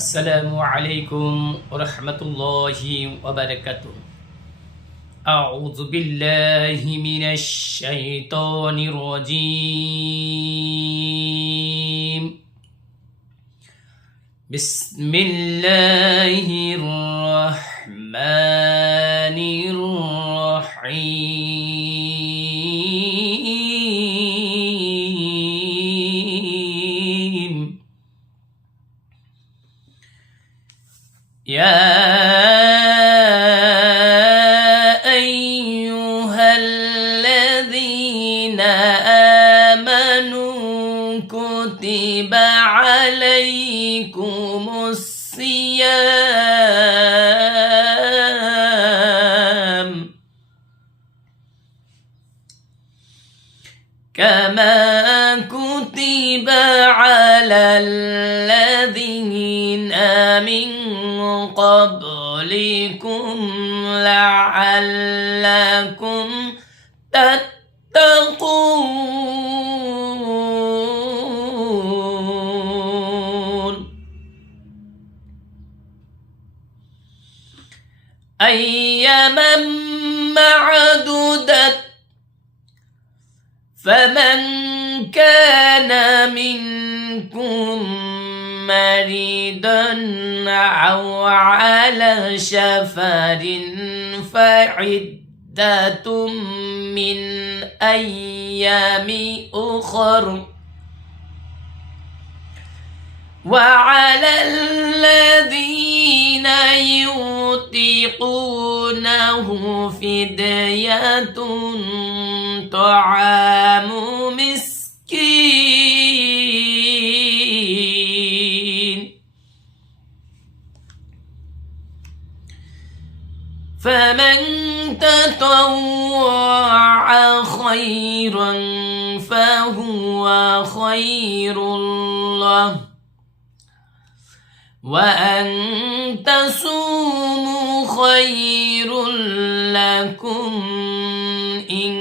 আসসালামু আলাইকুম ওরহমতুল্লাহি ওয়াবারাকাতুহু। আউযু বিল্লাহি মিনাশ শাইতানির রাজীম। বিসমিল্লাহির রাহমানির রাহিম। يا أيها الذين آمنوا كتب عليكم الصيام كما كتب على الذين من قبلكم لعلكم تتقون أياما معدودة فمن كان منكم مريضا أو على سفر فعدة من أيام أخر وعلى الذين يطيقونه فدية طعام مسكين فمن تطوع خيرا فهو خير له وأن تصوموا خير لكم إن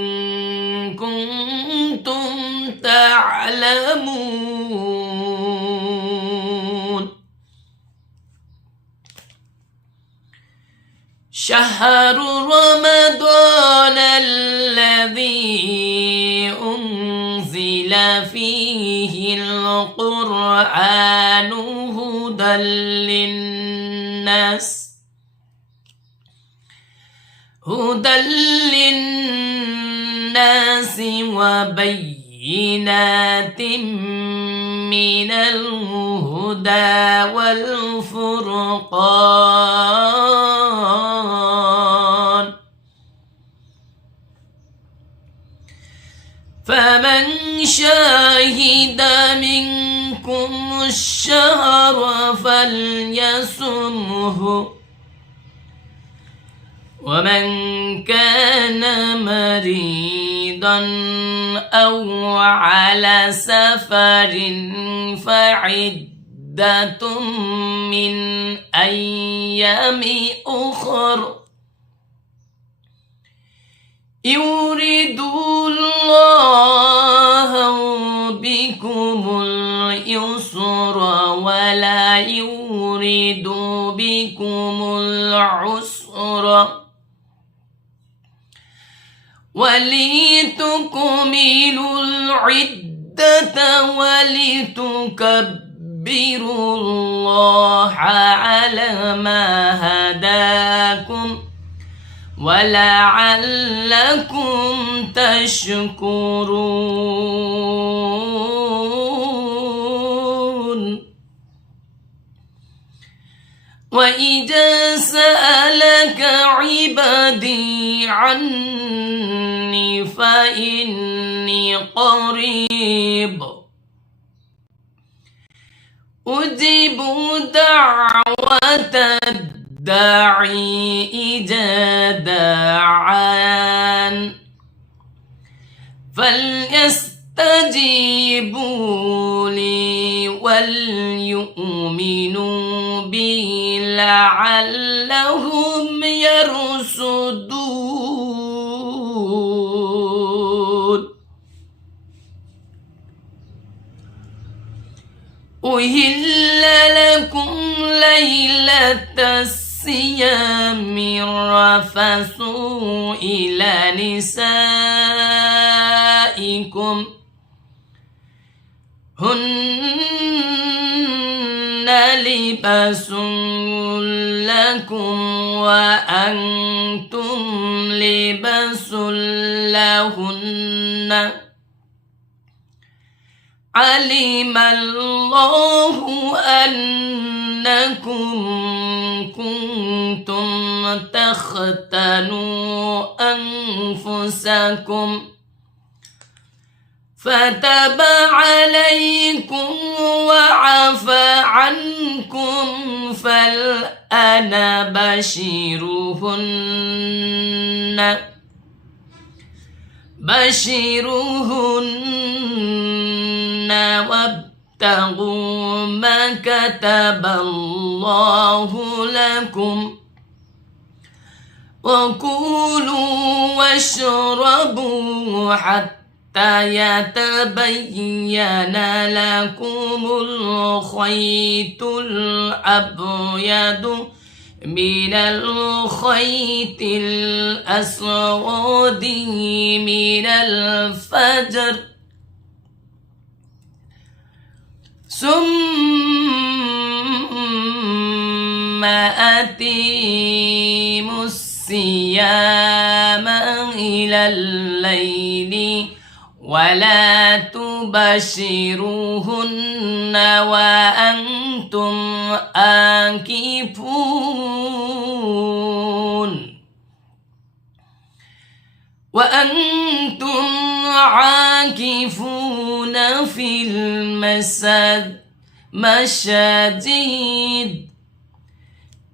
كنتم تعلمون شهر رمضان الذي أنزل فيه القرآن هدى للناس وبينات من الهدى والفرقان فمن شهد منكم الشهر فليصمه ومن كان مريضا أو على سفر فعدة من أيام أخر يريد الله بكم اليسر ولا يريد بكم العسر ولتكملوا العدة ولتكبروا الله على ما هداكم ولعلكم تشكرون وإذا سألك عبادي عني فإني قريب أجيب دعوة الداعي إذا دعان فليستجيبوا لي وليؤمنوا بي لعلهم يرشدون أهل لكم الصيام الرفث إلى نسائكم هن لباس لكم وأنتم لباس لهن علم الله أنكم كنتم تختنون أنفسكم فتاب عليكم وعفى عنكم فالآن بشروهن وابتغوا ما كتب الله لكم وكلوا واشربوا حتى يتبين لكم الخيط الأبيض من الخيط الأسود من الفجر ثم أتموا الصيام إلى الليل ولا تبشروهن وأنتم عاكفون في المساجد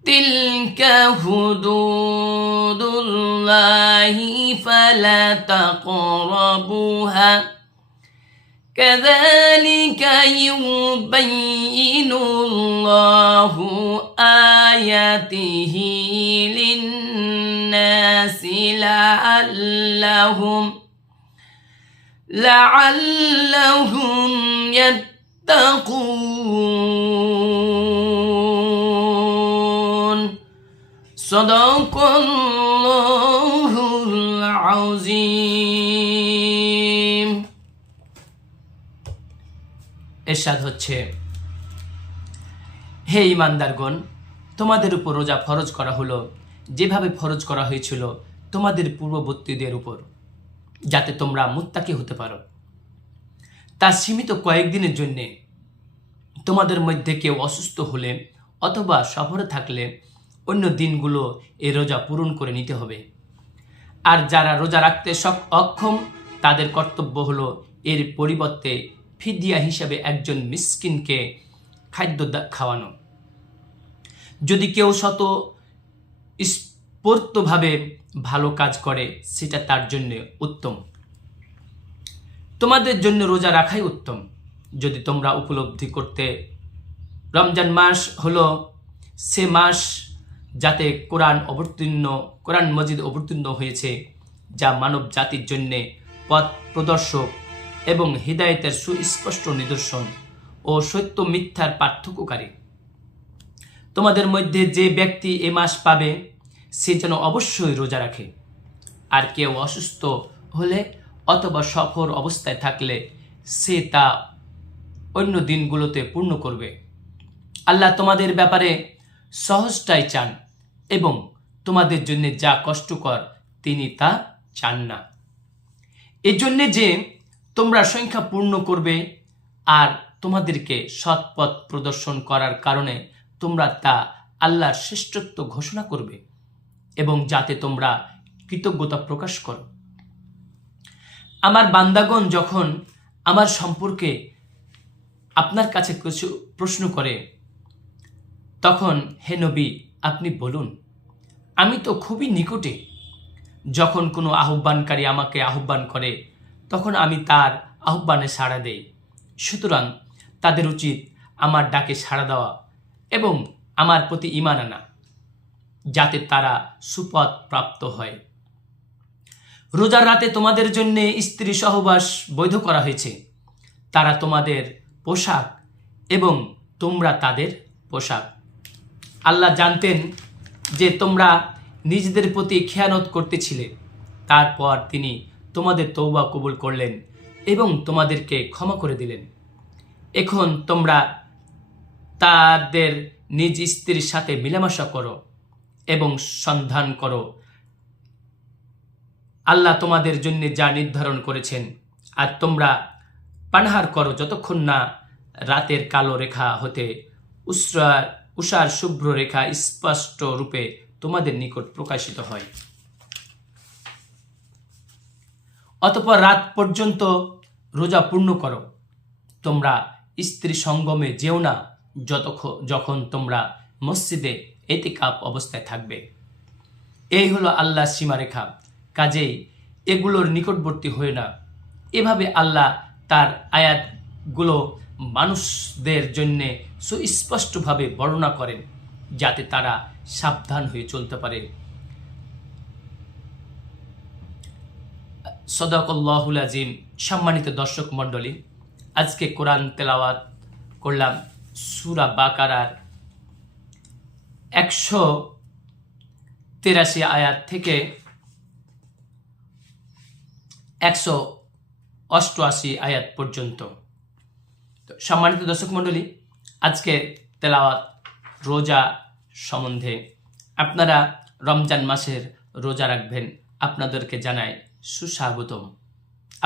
تلك حدود الله فلا تقربوها كذلك يبين الله آياته للناس لعلهم يتقون صدق الله العظيم এরশাদ হচ্ছে, হে ঈমানদারগণ, তোমাদের উপর রোজা ফরজ করা হলো যেভাবে ফরজ করা হয়েছিল তোমাদের পূর্ববর্তীদের উপর, যাতে তোমরা মুত্তাকি হতে পারো। তা সীমিত কয়েকদিনের জন্যে। তোমাদের মধ্যে কেউ অসুস্থ হলে অথবা সফরে থাকলে অন্য দিনগুলো এই রোজা পূরণ করে নিতে হবে। আর যারা রোজা রাখতে অক্ষম তাদের কর্তব্য হলো এর পরিবর্তে ফিদিয়া হিসাবে একজন মিসকিনকে খাদ্য খাওয়ানো। যদি কেউ স্বতঃস্ফূর্তভাবে ভালো কাজ করে সেটা তার জন্য উত্তম। তোমাদের জন্য রোজা রাখাই উত্তম যদি তোমরা উপলব্ধি করতে রমজান মাস হলো সে মাস যাতে কোরআন মজিদ অবতীর্ণ হয়েছে, যা মানব জাতির জন্য পথ প্রদর্শক এবং হিদায়েতের সুস্পষ্ট নিদর্শন ও সত্য মিথ্যার পার্থক্যকারী। তোমাদের মধ্যে যে ব্যক্তি এ মাস পাবে সে যেন অবশ্যই রোজা রাখে। আর কেউ অসুস্থ হলে অথবা সফর অবস্থায় থাকলে সে তা অন্য দিনগুলোতে পূর্ণ করবে। আল্লাহ তোমাদের ব্যাপারে সহজটাই চান এবং তোমাদের জন্য যা কষ্টকর তিনি তা চান না। এজন্যে যে তোমরা সংখ্যা পূর্ণ করবে আর তোমাদেরকে সৎ পথ প্রদর্শন করার কারণে তোমরা তা আল্লাহর শ্রেষ্ঠত্ব ঘোষণা করবে এবং যাতে তোমরা কৃতজ্ঞতা প্রকাশ করো। আমার বান্দাগণ যখন আমার সম্পর্কে আপনার কাছে কিছু প্রশ্ন করে তখন হে নবী আপনি বলুন, আমি তো খুবই নিকটে। যখন কোনো আহ্বানকারী আমাকে আহ্বান করে তখন আমি তার আহ্বানে সাড়া দেই। সুতরাং তাদের উচিত আমার ডাকে সাড়া দেওয়া এবং আমার প্রতি ঈমান আনা, যাতে তারা সুপথ প্রাপ্ত হয়। রোজার রাতে তোমাদের জন্য স্ত্রী সহবাস বৈধ করা হয়েছে। তারা তোমাদের পোশাক এবং তোমরা তাদের পোশাক। আল্লাহ জানতেন যে তোমরা নিজেদের প্রতি খেয়ানত করতেছিলে, তারপর তিনি তোমাদের তওবা কবুল করলেন এবং তোমাদেরকে ক্ষমা করে দিলেন। এখন তোমরা তাদের নিজ স্ত্রীর সাথে মেলামেশা করো এবং সন্ধান করো আল্লাহ তোমাদের জন্য যা নির্ধারণ করেছেন, আর তোমরা পানাহার করো যতক্ষণ না রাতের কালো রেখা হতে উষার শুভ্র রেখা স্পষ্ট রূপে তোমাদের নিকট প্রকাশিত হয়। অতঃপর রাত পর্যন্ত রোজা পূর্ণ করো। তোমরা স্ত্রী সঙ্গমে যেও না যখন তোমরা মসজিদে এতিকাফ অবস্থায় থাকবে। এই হলো আল্লাহর সীমারেখা, কাজেই এগুলোর নিকটবর্তী হয়ে না। এভাবে আল্লাহ তার আয়াতগুলো মানুষদের জন্য সুস্পষ্টভাবে বর্ণনা করেন যাতে তারা সাবধান হয়ে চলতে পারে। সদাকাল্লাহুল আযীম। সম্মানিত দর্শক মণ্ডলী, আজকে কোরআন তেলাওয়াত করলাম সূরা বাকারার 183 আয়াত থেকে 188 আয়াত পর্যন্ত। সম্মানিত দর্শক মণ্ডলী, আজকে তেলাওয়াত রোজা সম্বন্ধে। আপনারা রমজান মাসের রোজা রাখবেন, আপনাদেরকে জানাই সুস্বাগতম।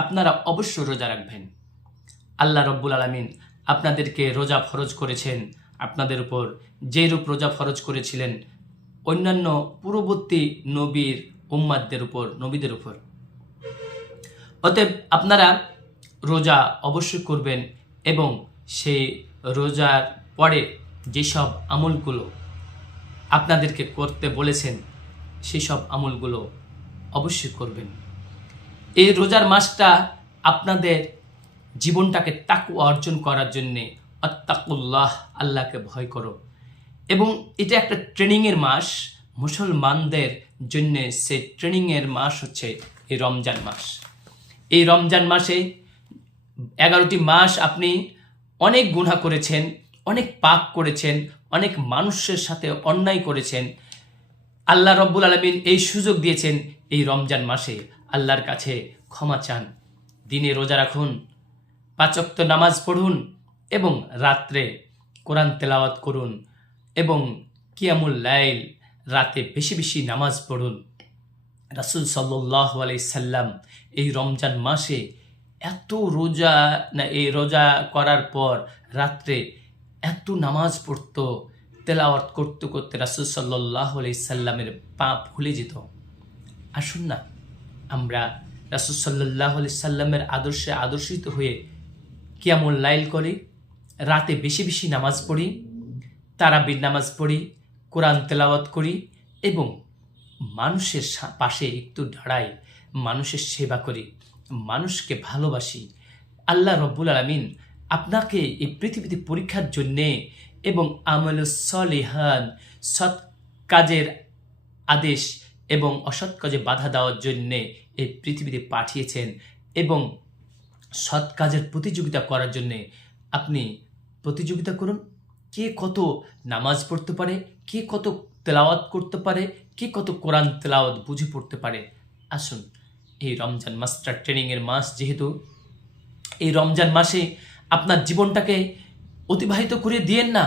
আপনারা অবশ্য রোজা রাখবেন। আল্লাহ রব্বুল আলামিন আপনাদেরকে রোজা ফরজ করেছেন, আপনাদের উপর যেরূপ রোজা ফরজ করেছিলেন অন্যান্য পূর্ববর্তী নবীর উম্মাতদের উপর, নবীদের উপর। অতএব আপনারা রোজা অবশ্যই করবেন এবং সেই রোজার পরে যেসব আমলগুলো আপনাদেরকে করতে বলেছেন সেই সব আমলগুলো অবশ্যই করবেন। এই রোজার মাসটা আপনাদের জীবনটাকে তাকওয়া অর্জন করার জন্যে আত্তাকুল্লাহ, আল্লাহকে ভয় করো। এবং এটা একটা ট্রেনিংয়ের মাস মুসলমানদের জন্য। সে ট্রেনিংয়ের মাস হচ্ছে এই রমজান মাস। এই রমজান মাসে 11টি মাস আপনি অনেক গুনাহ করেছেন, অনেক পাপ করেছেন, অনেক মানুষের সাথে অন্যায় করেছেন। আল্লাহ রব্বুল আলামিন এই সুযোগ দিয়েছেন এই রমজান মাসে আল্লাহর কাছে ক্ষমা চান, দিনে রোজা রাখুন, 5 ওয়াক্ত নামাজ পড়ুন এবং রাত্রে কোরআন তেলাওয়াত করুন এবং কিয়ামুল লাইল, রাতে বেশি বেশি নামাজ পড়ুন। রাসূল সাল্লাল্লাহু আলাইহি সাল্লাম এই রমজান মাসে এই রোজা করার পর রাত্রে এত নামাজ পড়তো, তেলাওয়াত করতে করতে রাসূল সাল্লাল্লাহু আলাইহি সাল্লামের পা ফুলে যেত। আসুন না আমরা রাসূল সাল্লাল্লাহু আলাইহি সাল্লামের আদর্শে আদর্শিত হয়ে কিয়ামুল লাইল করি, রাতে বেশি বেশি নামাজ পড়ি, তারাবির নামাজ পড়ি, কোরআন তেলাওয়াত করি এবং মানুষের পাশে একটু দাঁড়াই, মানুষের সেবা করি, মানুষকে ভালোবাসি। আল্লাহ রব্বুল আলামিন আপনাকে এই পৃথিবীতে পরীক্ষার জন্যে এবং আমালুস সলিহান, সৎ কাজের আদেশ এবং অসৎ কাজে বাধা দেওয়ার জন্যে এই পৃথিবীতে পাঠিয়েছেন এবং সৎ কাজের প্রতিযোগিতা করার জন্যে আপনি প্রতিযোগিতা করুন। কে কত নামাজ পড়তে পারে, কে কত তেলাওয়াত করতে পারে, কে কত কোরআন তেলাওয়াত বুঝে পড়তে পারে। আসুন, এই রমজান মাসটা ট্রেনিংয়ের মাস, যেহেতু এই রমজান মাসে আপনার জীবনটাকে অতিবাহিত করে দিয়েন না।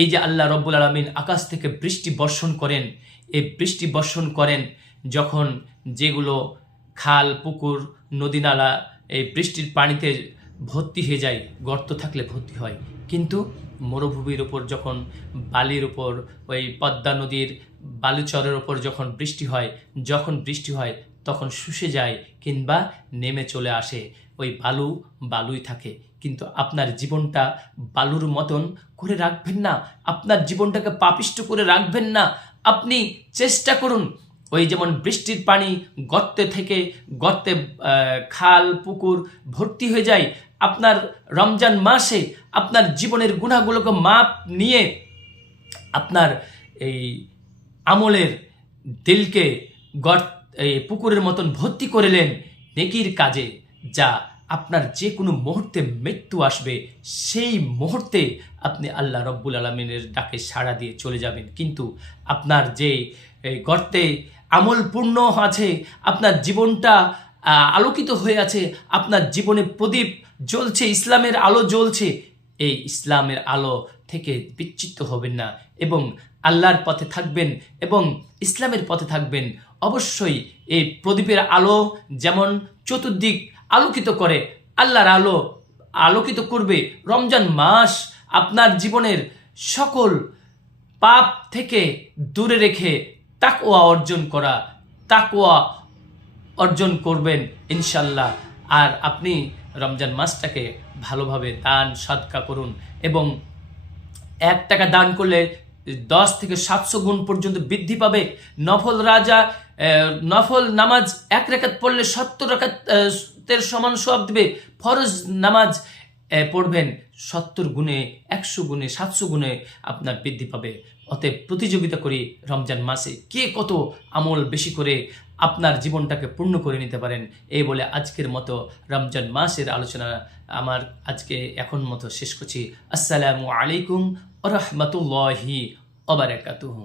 এই যে আল্লাহ রব্বুল আলামিন আকাশ থেকে বৃষ্টি বর্ষণ করেন, এই বৃষ্টি বর্ষণ করেন যখন যেগুলো খাল, পুকুর, নদী নালা এই বৃষ্টির পানিতে ভর্তি হয়ে যায়, গর্ত থাকলে ভর্তি হয়, কিন্তু মরুভূমির উপর যখন বালির উপর, ওই পদ্মা নদীর বালুচরের ওপর যখন বৃষ্টি হয় তখন শুষে যায় কিংবা নেমে চলে আসে, ওই বালুই থাকে। কিন্তু আপনার জীবনটা বালুর মতন করে রাখবেন না, আপনার জীবনটাকে পাপিষ্ট করে রাখবেন না। আপনি চেষ্টা করুন, ওই যেমন বৃষ্টির পানি গর্তে খাল পুকুর ভর্তি হয়ে যায়, আপনার রমজান মাসে আপনার জীবনের গুনাহগুলোকে মাপ নিয়ে আপনার এই আমলের দিলকে পুকুরের মতন ভর্তি করলেন নেকির কাজে, যা আপনার যে কোনো মুহূর্তে মৃত্যু আসবে, সেই মুহূর্তে আপনি আল্লাহ রব্বুল আলমিনের ডাকে সাড়া দিয়ে চলে যাবেন। কিন্তু আপনার যে গর্তে আমল পূর্ণ আছে, আপনার জীবনটা আলোকিত হয়ে আছে, আপনার জীবনে প্রদীপ জ্বলছে, ইসলামের আলো জ্বলছে, এই ইসলামের আলো থেকে বিচ্যুত হবেন না এবং আল্লাহর পথে থাকবেন এবং ইসলামের পথে থাকবেন। অবশ্যই এই প্রদীপের আলো যেমন চতুর্দিক আলোকিত করে, আল্লাহর আলো আলোকিত করবে। রমজান মাস আপনার জীবনের সকল পাপ থেকে দূরে রেখে তাকওয়া অর্জন করবেন ইনশাল্লাহ। আর আপনি রমজান মাসটাকে ভালোভাবে দান সদকা করুন এবং 1 টাকা দান করলে 10 থেকে 700 গুণ পর্যন্ত বৃদ্ধি পাবে। নফল নামাজ 1 রাকাত পড়লে 70 রাকাতের সমান সওয়াব দিবে। ফরজ নামাজ পড়বেন 70 গুণে, 100 গুণে, 700 গুণে আপনার বৃদ্ধি পাবে। অতএব প্রতিযোগিতা করি রমজান মাসে কে কত আমল বেশি করে আপনার জীবনটাকে পূর্ণ করে নিতে পারেন। এই বলে আজকের মতো রমজান মাসের আলোচনা আমার এখন মতো শেষ করছি। আসসালামু আলাইকুম ওয়া রাহমাতুল্লাহি ওয়া বারাকাতুহু।